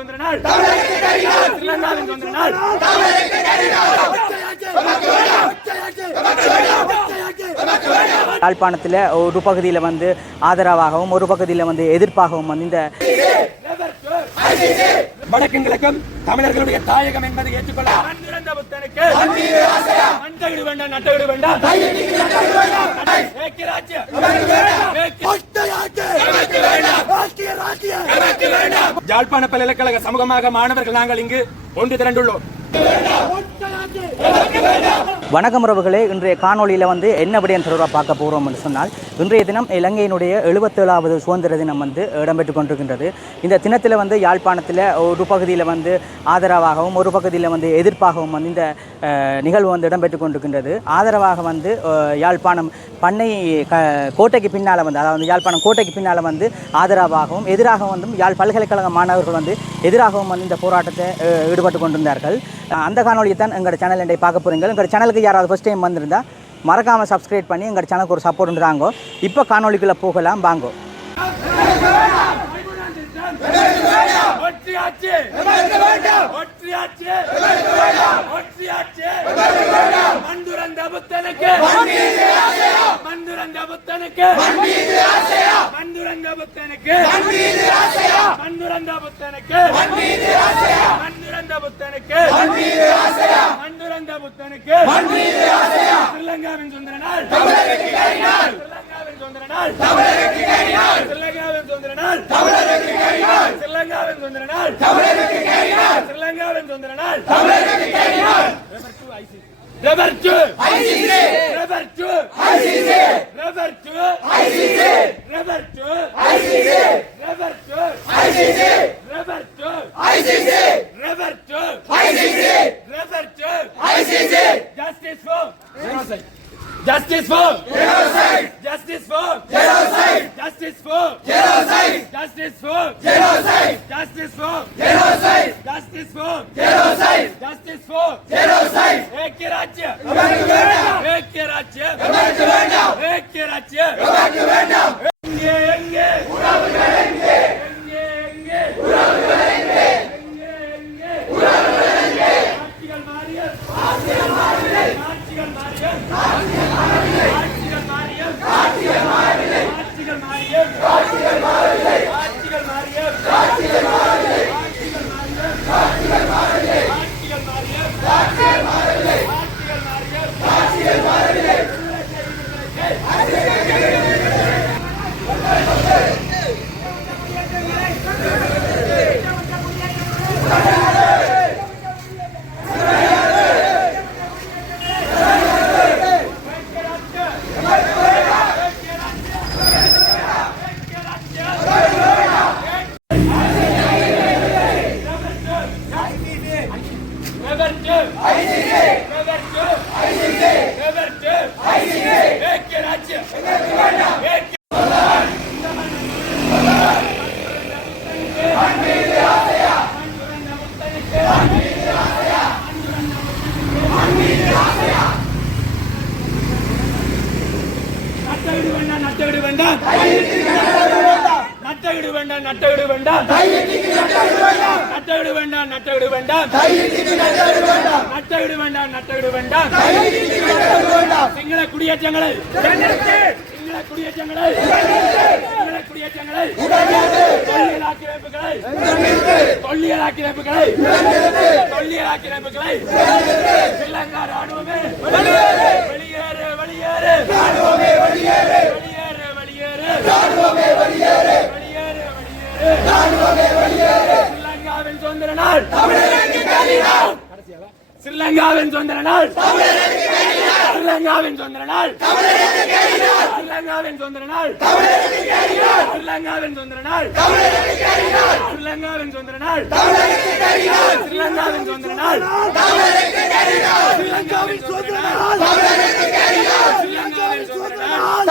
சுதந்திர நாள் ஸ்ரீலங்காவின் சுதந்திர நாள் யாழ்ப்பாணத்தில் ஒரு பகுதியில் வந்து ஆதரவாகவும் ஒரு பகுதியில் வந்து எதிர்ப்பாகவும் வந்து இந்த வடக்கும் கிழக்கும் தமிழர்களுடைய தாயகம் என்பதை ஏற்றுக்கொள்ள. மண்ணிறந்த புத்தனுக்கு மண்டகிடு வேண்டாம் நட்டகிடு வேண்டாம். யாழ்ப்பாண பல்கலைக்கழக சமூகமாக மாணவர்கள் நாங்கள் இங்கு ஒன்று திரண்டுள்ளோம். வணக்கம் உறவுகளே இன்றைய காணொளியில் வந்து என்ன விடயம் தொடர்பாக பார்க்க போகிறோம் என்று சொன்னால் இன்றைய தினம் இலங்கையினுடைய எழுபத்தேழாவது சுதந்திர தினம் வந்து இடம்பெற்று கொண்டிருக்கின்றது. இந்த தினத்தில் வந்து யாழ்ப்பாணத்தில் ஒரு பகுதியில் வந்து ஆதரவாகவும் ஒரு பகுதியில் வந்து எதிர்ப்பாகவும் வந்து இந்த நிகழ்வு வந்து இடம்பெற்று கொண்டிருக்கின்றது. ஆதரவாக வந்து யாழ்ப்பாணம் பண்ணை க கோட்டைக்கு பின்னால் வந்து அதாவது யாழ்ப்பாணம் கோட்டைக்கு பின்னால் வந்து ஆதரவாகவும் எதிராக வந்து யாழ் பல்கலைக்கழக மாணவர்கள் வந்து எதிராகவும் வந்து இந்த போராட்டத்தை ஈடுபட்டு கொண்டிருந்தார்கள். அந்த காணொலியை தான் எங்களோட சேனல் இன்றைய பார்க்க போகிறீங்க எங்களோட சேனலுக்கு யாராவது ஃபஸ்ட் டைம் வந்திருந்தா மறக்காமல் சப்ஸ்கிரைப் பண்ணி எங்கள் சேனலுக்கு ஒரு சப்போர்ட் தாங்கோ இப்போ காணொலிக்குள்ளே போகலாம் வாங்கோ. மண்டுரந்த புத்தனுக்கு மண்டுரந்த புத்தனுக்கு மண்டுரந்த புத்தனுக்கு மண்டுரந்த புத்தனுக்கு மண்டுரந்த புத்தனுக்கு மண்டுரந்த புத்தனுக்கு ஸ்ரீலங்காவின் சுந்தர நாள் ஸ்ரீலங்காவின் சுந்தர நாள் ஸ்ரீலங்காவின் சுந்தர நாள் ஸ்ரீலங்காவின் சுந்தர நாள் ஸ்ரீலங்காவின் சுந்தர நாள் rubber to rubber Justice for genocide. Justice for genocide. Justice for genocide. Justice for genocide. Justice for genocide. Justice for genocide. Justice for genocide. एक राज्य हमारे வேண்டாம் एक राज्य हमारे வேண்டாம் एक राज्य हमारे வேண்டாம் எங்கே எங்கே உறவுகள் எங்கே எங்கே நட்டவிடு வேண்டாம் நட்டவிடு வேண்டாம் நட்டவிடு வேண்டாம் நட்டவிடு வேண்டாம் நட்டவிடு வேண்டாம். நட்டவிடு வேண்டாம். நட்டவிடு வேண்டாம் சிங்கள குடியேற்றங்களை. சிங்கள குடியேற்றங்களை. சிங்கள குடியேற்றங்களை. தொல்லியல் ஆக்கிரமிப்புகளை தொல்லியல் ஆக்கிரமிப்புகளை தொல்லியல் ஆக்கிரமிப்புகளை ஸ்ரீலங்கா ராணுவமே. வெளியேறு. வெளியேறு ராணுவமே வெளியேறு. வெளியேறு வெளியேறு. ராணுவமே வெளியேறு. வெளியேறு வெளியேறு. ராணுவமே வெளியேறு. ஸ்ரீலங்காவின் சுதந்திர நாள் ஸ்ரீலங்காவின் சுதந்திர நாள் ஸ்ரீலங்காவின் சுதந்திர நாள் ஸ்ரீலங்காவின் சுதந்திர நாள் ஸ்ரீலங்காவின் சுதந்திர நாள் ஸ்ரீலங்காவின் சுதந்திர நாள் ஸ்ரீலங்காவின் சுதந்திர நாள் ஸ்ரீலங்காவின் சுதந்திர நாள் ஸ்ரீலங்காவின் சுதந்திர நாள்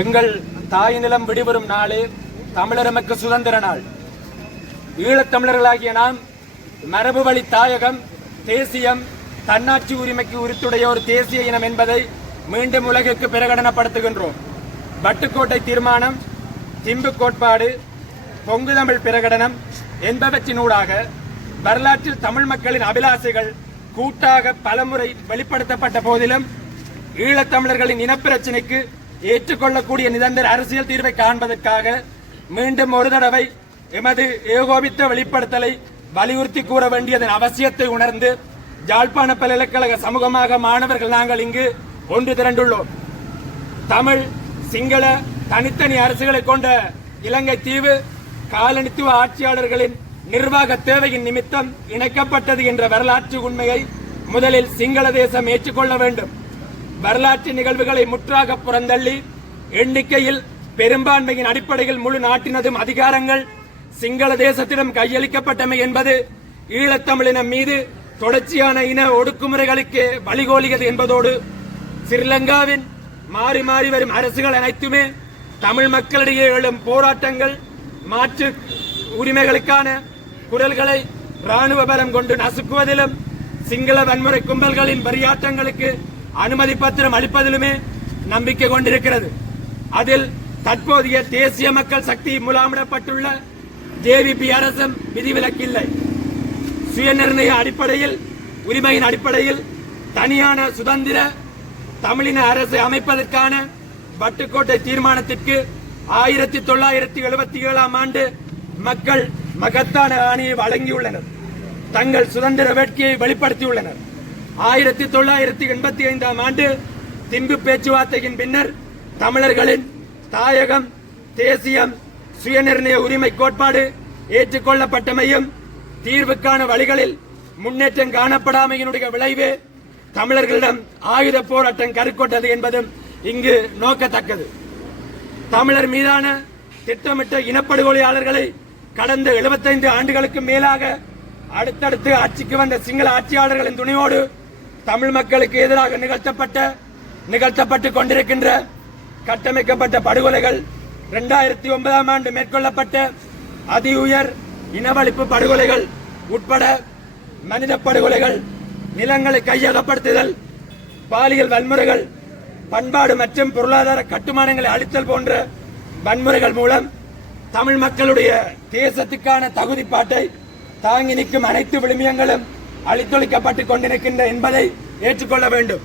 எங்கள் தாய் நிலம் விடுபெறும் நாளே தமிழரமக்கு சுதந்திர நாள். ஈழத்தமிழர்களாகிய நாம் மரபு வழி தாயகம் தேசியம் தன்னாட்சி உரிமைக்கு உரித்துடைய ஒரு தேசிய இனம் என்பதை மீண்டும் உலகிற்கு பிரகடனப்படுத்துகின்றோம். பட்டுக்கோட்டை தீர்மானம் திம்பு கோட்பாடு பொங்கு தமிழ் பிரகடனம் என்பவற்றினூடாக வரலாற்றில் தமிழ் மக்களின் அபிலாசைகள் கூட்டாக பலமுறை வெளிப்படுத்தப்பட்ட போதிலும் ஈழத்தமிழர்களின் இனப்பிரச்சினைக்கு ஏற்றுக்கொள்ளக்கூடிய நிரந்தர அரசியல் தீர்வை காண்பதற்காக மீண்டும் ஒரு தடவை எமது ஏகோபித்த வெளிப்படுத்தலை வலியுறுத்தி கூற வேண்டியதன் அவசியத்தை உணர்ந்து யாழ்ப்பாண பல்கலைக்கழக சமூகமாக மாணவர்கள் நாங்கள் இங்கு ஒன்று திரண்டுள்ளோம். தமிழ் சிங்கள தனித்தனி அரசுகளை கொண்ட இலங்கை தீவு காலனித்துவ ஆட்சியாளர்களின் நிர்வாக தேவையின் நிமித்தம் இணைக்கப்பட்டது என்ற வரலாற்று உண்மையை முதலில் சிங்கள தேசம் ஏற்றுக்கொள்ள வேண்டும். வரலாற்று நிகழ்வுகளை முற்றாக புறந்தள்ளி எண்ணிக்கையில் பெரும்பான்மையின் அடிப்படையில் முழு நாட்டினதும் அதிகாரங்கள் சிங்கள தேசத்திடம் கையளிக்கப்பட்டமை என்பது ஈழத்தமிழினம் மீது தொடர்ச்சியான இன ஒடுக்குமுறைகளுக்கு வழிகோலியது என்பதோடு ஸ்ரீலங்காவின் மாறி மாறி வரும் அரசுகள் அனைத்துமே தமிழ் மக்களிடையே எழும் போராட்டங்கள் மாற்று உரிமைகளுக்கான குரல்களை ராணுவ பலம் கொண்டு நசுக்குவதிலும் சிங்கள வன்முறை கும்பல்களின் பரியாட்டங்களுக்கு அனுமதி பத்திரம் அளிப்பதிலுமே நம்பிக்கை கொண்டிருக்கிறது. அதில் தற்போதைய தேசிய மக்கள் சக்தி முலாமிடப்பட்டுள்ள ஜேவிபி அரசும் விதிவிலக்கில்லை. சுயநிர்ணய அடிப்படையில் உரிமையின் அடிப்படையில் தனியான சுதந்திர தமிழின அரசு அமைப்பதற்கான வட்டுக்கோட்டை தீர்மானத்திற்கு ஆயிரத்தி தொள்ளாயிரத்தி எழுபத்தி ஏழாம் ஆண்டு மக்கள் மகத்தான ஆணையை வழங்கியுள்ளனர். தங்கள் சுதந்திர வேட்கையை வெளிப்படுத்தியுள்ளனர். ஆயிரத்தி தொள்ளாயிரத்தி எண்பத்தி ஐந்தாம் ஆண்டு திம்பு பேச்சுவார்த்தையின் பின்னர் தமிழர்களின் தாயகம் தேசியம் சுயநிர்ணய உரிமை கோட்பாடு ஏற்றுக்கொள்ளப்பட்டமையும் தீர்வுக்கான வழிகளில் முன்னேற்றம் காணப்படாமையினுடைய விளைவு தமிழர்களிடம் ஆயுத போராட்டம் கருக்கொண்டது என்பதும் இங்கு நோக்கத்தக்கது. தமிழர் மீதான திட்டமிட்ட இனப்படுகொலையாளர்களை கடந்த 75 ஆண்டுகளுக்கு மேலாக அடுத்தடுத்து ஆட்சிக்கு வந்த சிங்கள ஆட்சியாளர்களின் துணையோடு தமிழ் மக்களுக்கு எதிராக நிகழ்த்தப்பட்ட நிகழ்த்தப்பட்டு கொண்டிருக்கின்ற கட்டமைக்கப்பட்ட படுகொலைகள் இரண்டாயிரத்தி ஒன்பதாம் ஆண்டு மேற்கொள்ளப்பட்ட அதி உயர் இனவழிப்பு படுகொலைகள் உட்பட மனித படுகொலைகள் நிலங்களை கையகப்படுத்துதல் பாலியல் வன்முறைகள் பண்பாடு மற்றும் பொருளாதார கட்டுமானங்களை அளித்தல் போன்ற வன்முறைகள் மூலம் தமிழ் மக்களுடைய தேசத்துக்கான தகுதிப்பாட்டை தாங்கி நிற்கும் அனைத்து விழுமியங்களும் அழித்தொழிக்கப்பட்டுக் கொண்டிருக்கின்ற என்பதை ஏற்றுக்கொள்ள வேண்டும்.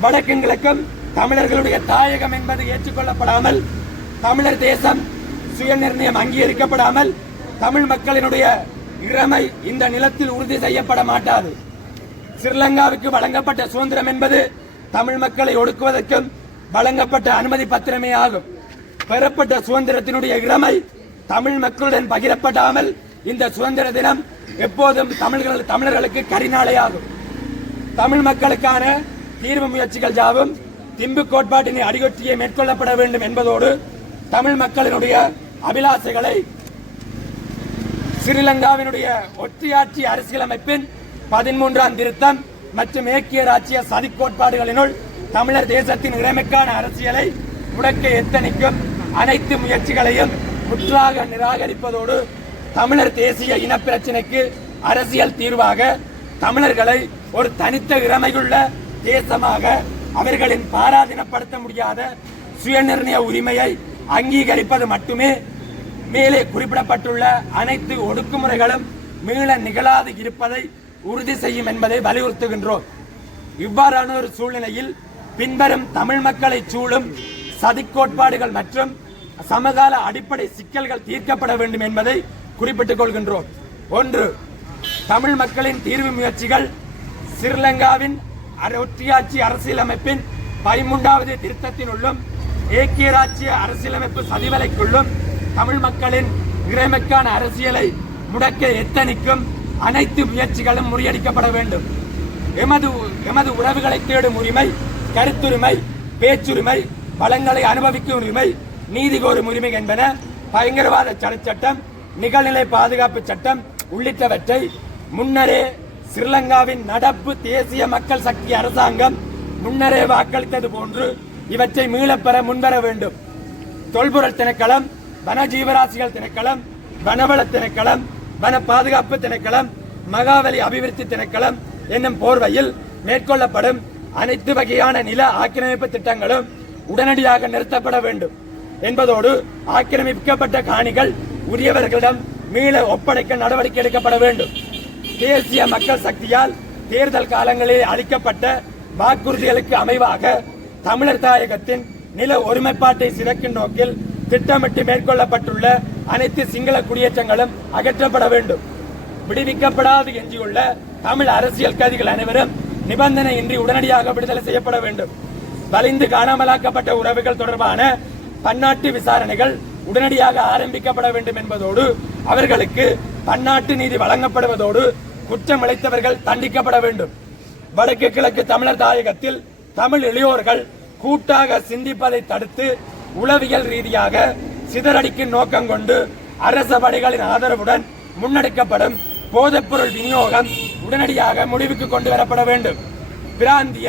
வடக்கும் கிழக்கும் தமிழர்களுடைய தாயகம் என்பது ஏற்றுக்கொள்ளப்படாமல் தமிழர் தேசம் சுயநிர்ணயம் அங்கீகரிக்கப்படாமல் தமிழ் மக்களினுடைய இறமை இந்த நிலத்தில் உறுதி செய்யப்பட மாட்டாது. ஸ்ரீலங்காவுக்கு வழங்கப்பட்ட சுதந்திரம் என்பது தமிழ் மக்களை ஒடுக்குவதற்கும் வழங்கப்பட்ட அனுமதி பத்திரமே ஆகும். பெறப்பட்ட சுதந்திரத்தினுடைய இளமை தமிழ் மக்களுடன் பகிரப்படாமல் இந்த சுதந்திர தினம் எப்போதும் தமிழர்கள் தமிழர்களுக்கு கரிநாளையாகும். தமிழ் மக்களுக்கான தீர்வு முயற்சிகள் யாவும் திம்பு கோட்பாட்டினை அடிகொற்றியே மேற்கொள்ளப்பட வேண்டும் என்பதோடு தமிழ் மக்களினுடைய அபிலாசைகளை ஸ்ரீலங்காவினுடைய ஒற்றையாட்சி அரசியலமைப்பின் பதிமூன்றாம் திருத்தம் மற்றும் ஏக்கிய ராச்சிய சதி கோட்பாடுகளினுள் தமிழர் தேசத்தின் இறைமைக்கான அரசியலை முடக்க எத்தனைக்கும் அனைத்து முயற்சிகளையும் முற்றாக நிராகரிப்பதோடு தமிழர் தேசிய இனப்பிரச்சினைக்கு அரசியல் தீர்வாக தமிழர்களை ஒரு தனித்த இறமையுள்ள தேசமாக அவர்களின் பாராதீனப்படுத்த முடியாத சுயநிர்ணய உரிமையை அங்கீகரிப்பது மட்டுமே மேலே குறிப்பிடப்பட்டுள்ள அனைத்து ஒடுக்குமுறைகளும் மீள நிகழாது இருப்பதை உறுதி செய்யும் என்பதை வலியுறுத்துகின்றோம். இவ்வாறான ஒரு சூழ்நிலையில் பின்வரும் தமிழ் மக்களை சூழும் சதிக் கோட்பாடுகள் மற்றும் சமகால அடிப்படை சிக்கல்கள் தீர்க்கப்பட வேண்டும் என்பதை குறிப்பிட்டுக் கொள்கின்றோம். ஒன்று தமிழ் மக்களின் தீர்வு முயற்சிகள். ஸ்ரீலங்காவின் அர- அரசியலமைப்பின் பதிமூன்றாவது திருத்தத்தினுள்ளும் ஏக்கிய ராஜ்ய அரசியலமைப்பு சதிவலைக்குள்ளும் தமிழ் மக்களின் இறைமைக்கான அரசியலை முடக்க எத்தனிக்கும் அனைத்து முயற்சிகளும் முறியடிக்கப்பட வேண்டும். எமது எமது உறவுகளை தேடும் உரிமை கருத்துரிமை பேச்சுரிமை வளங்களை அனுபவிக்கும் உரிமை நீதி கோரும் உரிமை என்பன பயங்கரவாத தடை சட்டம் நிகழ்நிலை பாதுகாப்பு சட்டம் உள்ளிட்டவற்றை முன்னரே ஸ்ரீலங்காவின் நடப்பு தேசிய மக்கள் சக்தி அரசாங்கம் முன்னரே வாக்களித்தது போன்று இவற்றை மீளப்பெற முன்வர வேண்டும். தொல்பொருள் திணைக்களம் வன ஜீவராசிகள் திணைக்களம் வனவள திணைக்களம் வன பாதுகாப்பு திணைக்களம் மகாவலி அபிவிருத்தி திணைக்களம் என்னும் போர்வையில் மேற்கொள்ளப்படும் அனைத்து வகையான நில ஆக்கிரமிப்பு திட்டங்களும் உடனடியாக நிறுத்தப்பட வேண்டும். என்பதோடு ஆக்கிரமிக்கப்பட்ட காணிகள் உரியவர்களிடம் மீள ஒப்படைக்க நடவடிக்கை எடுக்கப்பட வேண்டும். தேசிய மக்கள் சக்தியால் தேர்தல் காலங்களில் அளிக்கப்பட்ட வாக்குறுதிகளுக்கு அமைவாக தமிழர் தாயகத்தின் நில ஒருமைப்பாட்டை சிறக்கும் நோக்கில் திட்டமிட்டு மேற்கொள்ளப்பட்டுள்ள அனைத்து சிங்கள குடியேற்றங்களும் அகற்றப்பட வேண்டும். விடுவிக்கப்படாது எஞ்சியுள்ள தமிழ் அரசியல் கைதிகள் அனைவரும் நிபந்தனையின்றி உடனடியாக விடுதலை செய்யப்பட வேண்டும். வலிந்து காணாமலாக்கப்பட்ட உறவுகள் தொடர்பான பன்னாட்டு விசாரணைகள் உடனடியாக ஆரம்பிக்கப்பட வேண்டும் என்பதோடு அவர்களுக்கு பன்னாட்டு நீதி வழங்கப்படுவதோடு குற்றம் இழைத்தவர்கள் தண்டிக்கப்பட வேண்டும். வடக்கு கிழக்கு தமிழர் தாயகத்தில் தமிழ் இளையோர்கள் கூட்டாக சிந்திப்பதை தடுத்து உளவியல் ரீதியாக சிதறடிக்கும் நோக்கம் கொண்டு அரச படைகளின் ஆதரவுடன் முன்னெடுக்கப்படும் போதைப்பொருள் விநியோகம் உடனடியாக முடிவுக்கு கொண்டு வரப்பட வேண்டும். பிராந்திய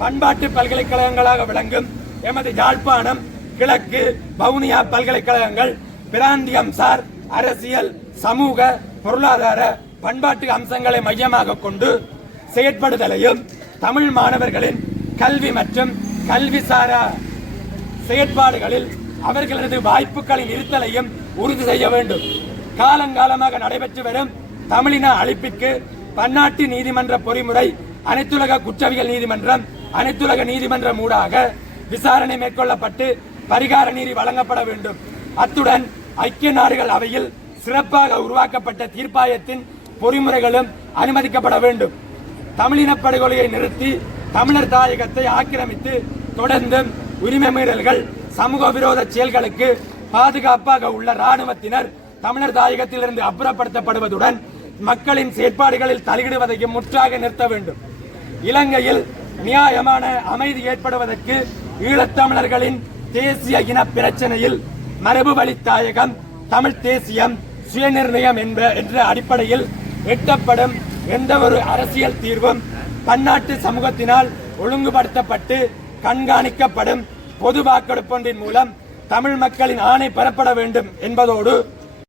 பண்பாட்டு பல்கலைக்கழகங்களாக விளங்கும் எமது யாழ்ப்பாணம் கிழக்கு வவுனியா பல்கலைக்கழகங்கள் பிராந்தியம் சார் அரசியல் சமூக பொருளாதார பண்பாட்டு அம்சங்களை மையமாக கொண்டு செயற்படுதலையும் தமிழ் மாணவர்களின் கல்வி மற்றும் கல்விசாரா செயற்பாடுகளில் அவர்களது வாய்ப்புகளின் இருத்தலையும் உறுதி செய்ய வேண்டும். காலங்காலமாக நடைபெற்று வரும் தமிழின அழிப்பிற்கு பன்னாட்டு நீதிமன்ற பொறிமுறை அனைத்துலக குற்றவியல் நீதிமன்றம் அனைத்துலக நீதிமன்றம் ஊடாக விசாரணை மேற்கொள்ளப்பட்டு பரிகார நீதி வழங்கப்பட வேண்டும். அத்துடன் ஐக்கிய நாடுகள் அவையில் சிறப்பாக உருவாக்கப்பட்ட தீர்ப்பாயத்தின் பொறிமுறைகளும் அனுமதிக்கப்பட வேண்டும். தமிழின படுகொலையை நிறுத்தி தமிழர் தாயகத்தை ஆக்கிரமித்து தொடர்ந்தும் உரிமை மீறல்கள் சமூக விரோத செயல்களுக்கு பாதுகாப்பாக உள்ள ராணுவத்தினர் தமிழர் தாயகத்திலிருந்து அப்புறப்படுத்தப்படுவதுடன் மக்களின் செயற்பாடுகளில் தலையிடுவதையும் முற்றாக நிறுத்த வேண்டும். இலங்கையில் நியாயமான அமைதி ஏற்படுவதற்கு ஈழத்தமிழர்களின் தேசிய இன பிரச்சனையில் மரபு வழி தாயகம் தமிழ் தேசியம் சுயநிர்ணயம் என்ற என்ற அடிப்படையில் எட்டப்படும் எந்த ஒரு அரசியல் தீர்வும் பன்னாட்டு சமூகத்தினால் ஒழுங்குபடுத்தப்பட்டு கண்காணிக்கப்படும் பொது வாக்கெடுப்பொன்றின் மூலம் தமிழ் மக்களின் ஆணை பெறப்பட வேண்டும் என்பதோடு